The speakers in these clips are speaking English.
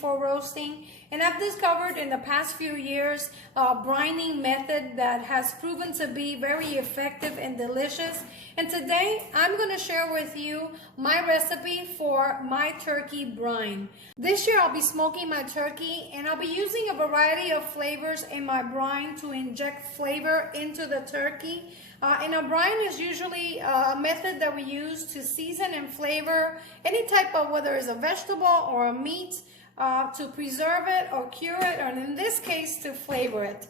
before roasting. And I've discovered in the past few years a brining method that has proven to be very effective and delicious. And today I'm going to share with you my recipe for my turkey brine. This year I'll be smoking my turkey and I'll be using a variety of flavors in my brine to inject flavor into the turkey. And a brine is usually a method that we use to season and flavor any type of, whether it's a vegetable or a meat, to preserve it or cure it, or in this case to flavor it.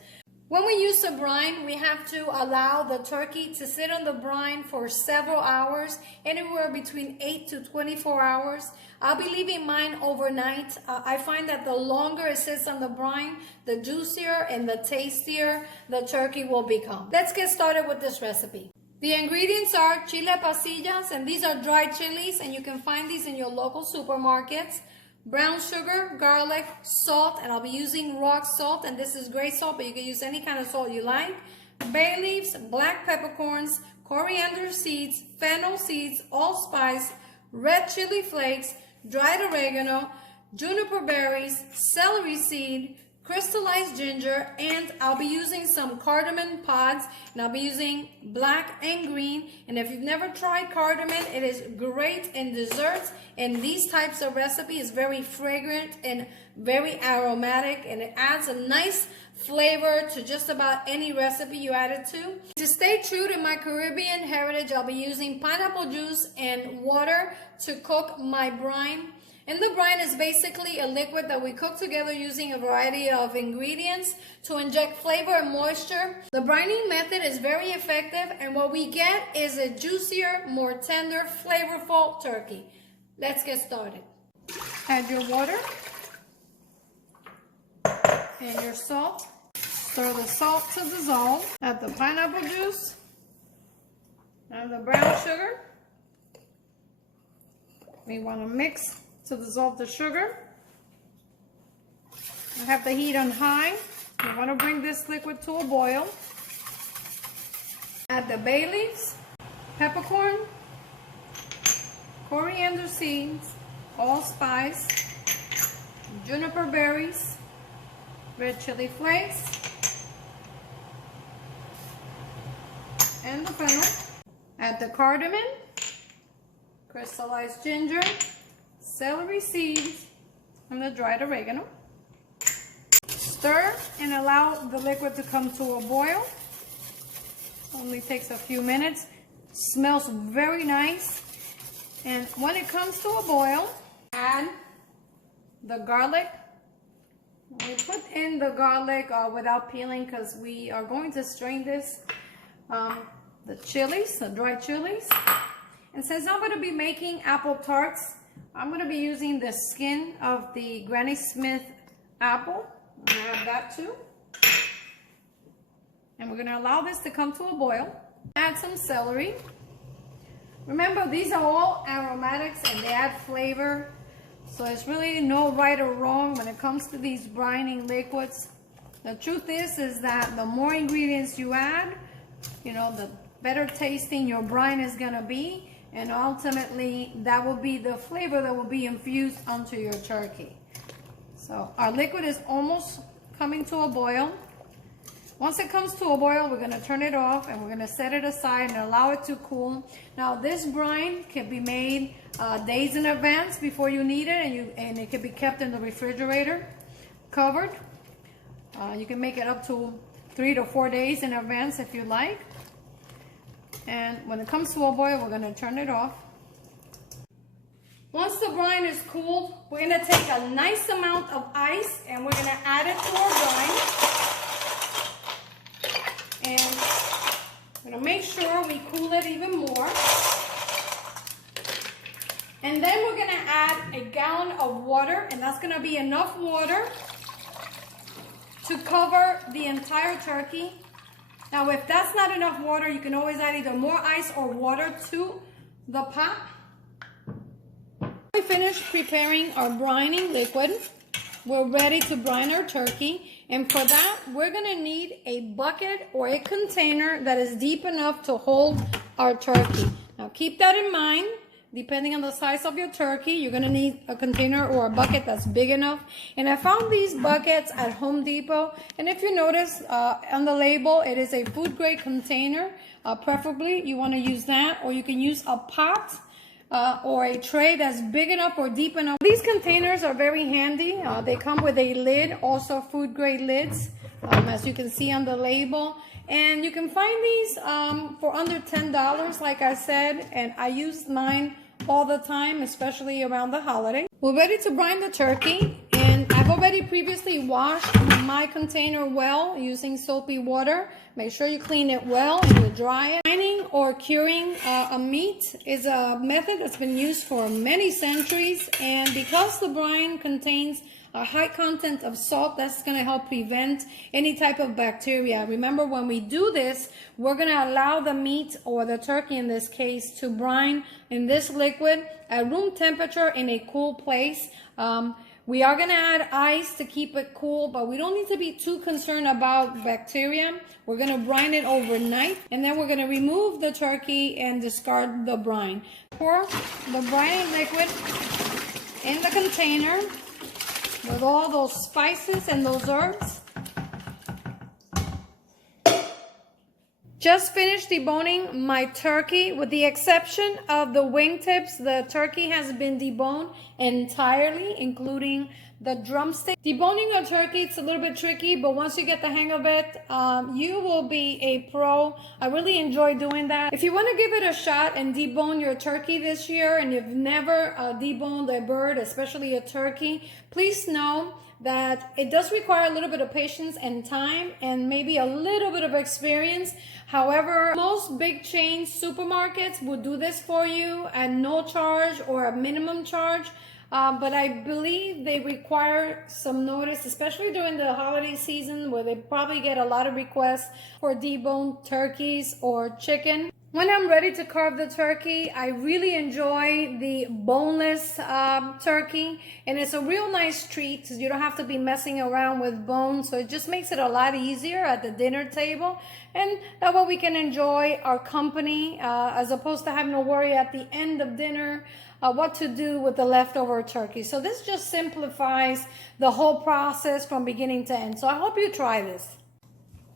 When we use a brine, we have to allow the turkey to sit on the brine for several hours, anywhere between 8 to 24 hours. I'll be leaving mine overnight. I find that the longer it sits on the brine, the juicier and the tastier the turkey will become. Let's get started with this recipe. The ingredients are chile pasillas, and these are dried chilies, and you can find these in your local supermarkets. Brown sugar, garlic, salt, and I'll be using rock salt, and this is gray salt, but you can use any kind of salt you like. Bay leaves, black peppercorns, coriander seeds, fennel seeds, allspice, red chili flakes, dried oregano, juniper berries, celery seed, crystallized ginger, and I'll be using some cardamom pods, and I'll be using black and green. And if you've never tried cardamom, it is great in desserts, and these types of recipes is very fragrant and very aromatic, and it adds a nice flavor to just about any recipe you add it to. To stay true to my Caribbean heritage, I'll be using pineapple juice and water to cook my brine. And the brine is basically a liquid that we cook together using a variety of ingredients to inject flavor and moisture. The brining method is very effective, and what we get is a juicier, more tender, flavorful turkey. Let's get started. Add your water and your salt. Stir the salt to dissolve. Add the pineapple juice and the brown sugar. We want to mix to dissolve the sugar. I have the heat on high. You want to bring this liquid to a boil. Add the bay leaves, peppercorn, coriander seeds, allspice, juniper berries, red chili flakes, and the fennel. Add the cardamom, crystallized ginger, celery seeds, and the dried oregano. Stir and allow the liquid to come to a boil. Only takes a few minutes. Smells very nice. And when it comes to a boil, add the garlic. We put in the garlic without peeling because we are going to strain this. The chilies, the dried chilies. And since I'm going to be making apple tarts, I'm going to be using the skin of the Granny Smith apple. I'm going to add that too. And we're going to allow this to come to a boil. Add some celery. Remember, these are all aromatics and they add flavor. So there's really no right or wrong when it comes to these brining liquids. The truth is that the more ingredients you add, you know, the better tasting your brine is going to be. And ultimately, that will be the flavor that will be infused onto your turkey. So our liquid is almost coming to a boil. Once it comes to a boil, we're going to turn it off and we're going to set it aside and allow it to cool. Now, this brine can be made days in advance before you need it, and it can be kept in the refrigerator, covered. You can make it up to 3 to 4 days in advance if you like. And when it comes to a boil, we're going to turn it off. Once the brine is cooled, we're going to take a nice amount of ice and we're going to add it to our brine. And we're going to make sure we cool it even more. And then we're going to add a gallon of water, and that's going to be enough water to cover the entire turkey. Now, if that's not enough water, you can always add either more ice or water to the pot. We finished preparing our brining liquid. We're ready to brine our turkey. And for that, we're going to need a bucket or a container that is deep enough to hold our turkey. Now, keep that in mind. depending on the size of your turkey. You're gonna need a container or a bucket that's big enough. And I found these buckets at Home Depot. And if you notice on the label, it is a food grade container. Preferably, you wanna use that, or you can use a pot or a tray that's big enough or deep enough. These containers are very handy. They come with a lid, also food grade lids, as you can see on the label. And you can find these for under $10, like I said, and I use mine all the time, especially around the holiday. We're ready to brine the turkey, and I've already previously washed my container well using soapy water. Make sure you clean it well and you dry it. Brining or curing a meat is a method that's been used for many centuries, and because the brine contains a high content of salt, that's going to help prevent any type of bacteria. Remember, when we do this, we're going to allow the meat, or the turkey in this case, to brine in this liquid at room temperature in a cool place. We are going to add ice to keep it cool, but we don't need to be too concerned about bacteria. We're going to brine it overnight, and then we're going to remove the turkey and discard the brine. Pour the brining liquid in the container with all those spices and those herbs. Just finished deboning my turkey. With the exception of the wingtips, the turkey has been deboned entirely, including the drumstick. Deboning a turkey, it's a little bit tricky, but once you get the hang of it, you will be a pro. I really enjoy doing that. If you want to give it a shot and debone your turkey this year, and you've never deboned a bird, especially a turkey, please know that it does require a little bit of patience and time, and maybe a little bit of experience. However, most big chain supermarkets will do this for you at no charge or a minimum charge. But I believe they require some notice, especially during the holiday season, where they probably get a lot of requests for deboned turkeys or chicken. When I'm ready to carve the turkey, I really enjoy the boneless turkey, and it's a real nice treat. You don't have to be messing around with bones, so it just makes it a lot easier at the dinner table, and that way we can enjoy our company as opposed to having to worry at the end of dinner what to do with the leftover turkey. So this just simplifies the whole process from beginning to end. So I hope you try this.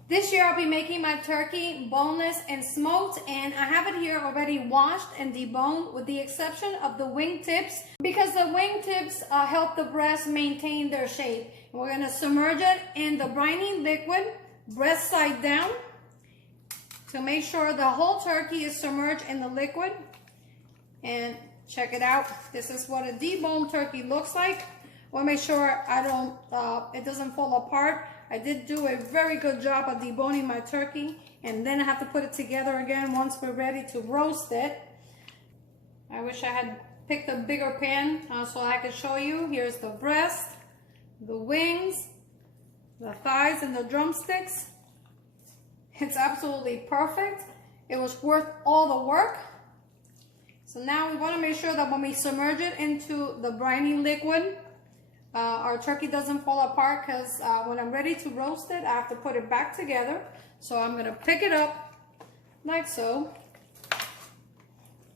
This year I'll be making my turkey boneless and smoked, and I have it here already washed and deboned, with the exception of the wing tips, because the wing tips help the breast maintain their shape. And we're going to submerge it in the brining liquid, breast side down, to make sure the whole turkey is submerged in the liquid. And check it out. This is what a deboned turkey looks like. I want to make sure it doesn't fall apart. I did do a very good job of deboning my turkey, and then I have to put it together again once we're ready to roast it. I wish I had picked a bigger pan so I could show you. Here's the breast, the wings, the thighs, and the drumsticks. It's absolutely perfect. It was worth all the work. So now we want to make sure that when we submerge it into the brining liquid, our turkey doesn't fall apart, because when I'm ready to roast it, I have to put it back together. So I'm going to pick it up like so.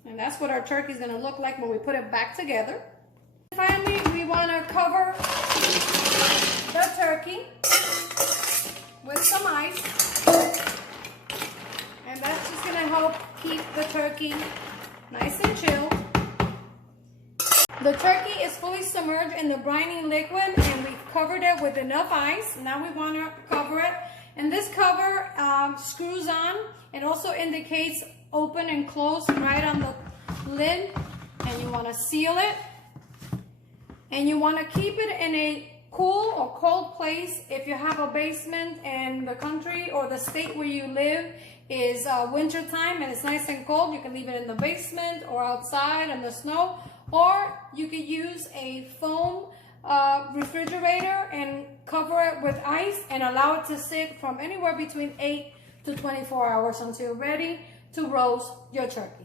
And that's what our turkey is going to look like when we put it back together. Finally, we want to cover the turkey with some ice. And that's just going to help keep the turkey nice and chilled. The turkey is fully submerged in the brining liquid, and we've covered it with enough ice. Now we want to cover it, and this cover screws on. It also indicates open and close right on the lid, and you want to seal it, and you want to keep it in a cool or cold place. If you have a basement and the country or the state where you live is winter time and it's nice and cold, you can leave it in the basement or outside in the snow. Or you could use a foam refrigerator and cover it with ice and allow it to sit from anywhere between 8 to 24 hours until you're ready to roast your turkey.